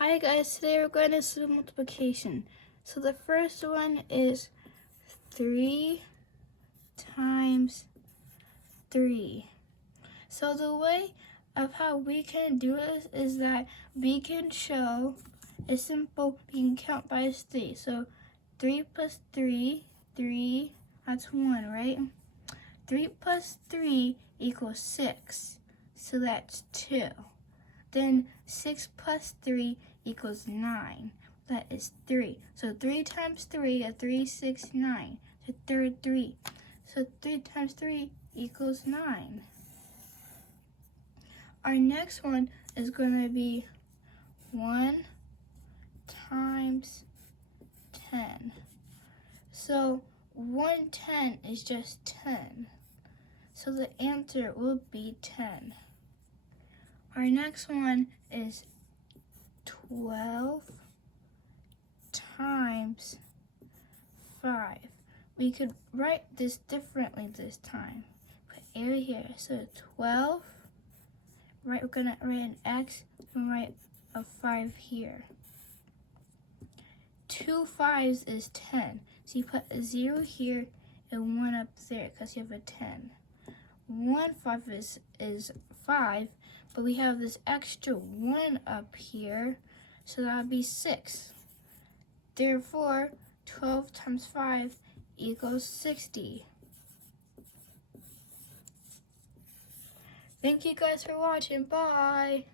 Hi guys, today we're going to do multiplication. So the first one is 3 times 3. So the way of how we can do this is that we can show it's simple, we can count by 3. So 3 plus 3, 3, that's 1, right? 3 plus 3 equals 6, so that's 2. Then 6 plus 3 equals 9. That is 3. So 3 times 3 is 3, 6, 9. So third 3. So 3 times 3 equals 9. Our next one is going to be 1 times 10. So 1/10 is just 10. So the answer will be 10. Our next one is 12 times 5. We could write this differently this time. Put area here. So 12, right, we're gonna write an X and write a 5 here. 2 5s is 10. So you put a 0 here and 1 up there because you have a 10. 1 5 is 5, but we have this extra 1 up here, so that would be 6. Therefore, 12 times 5 equals 60. Thank you guys for watching. Bye!